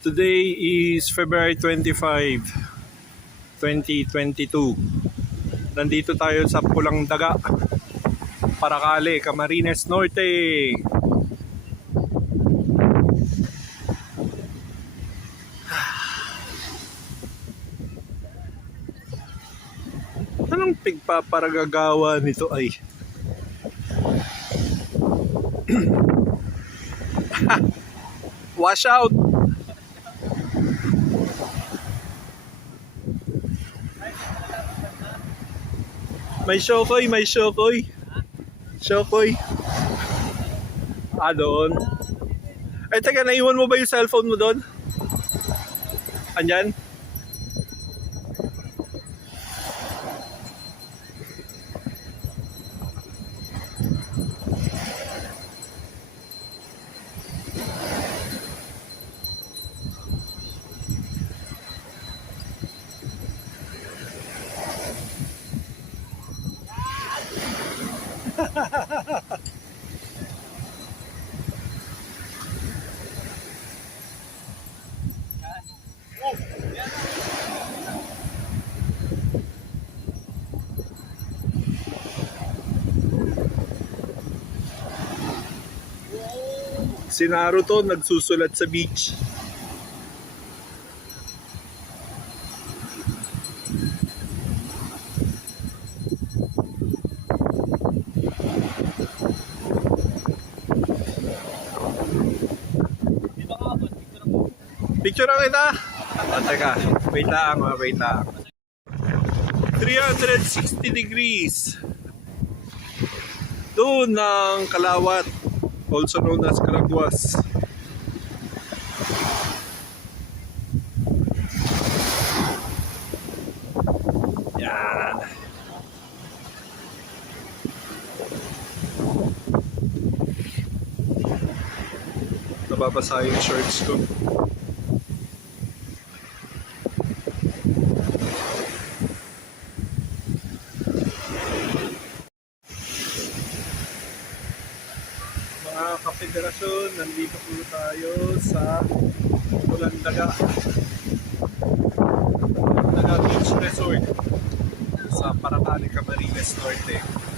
Today is February 25, 2022. Nandito tayo sa Pulang Daga, Paracale, Camarines Norte. Anong pigpaparagagawa nito ay? Wash out! May Shokoy, may Shokoy. Shokoy. Doon. Ay, teka, naiwan mo ba yung cellphone mo doon? Andyan? Si Naruto nagsusulat sa beach. Picture lang kita. Teka, wait lang, wait lang. 360 degrees. Doon ng Kalawat, also known as Calaguas. Yan. Nababasa yung shorts ko. Mga kapederasyon, nandito po tayo sa Pulang Daga Beach Resort sa Paracale, Camarines Norte.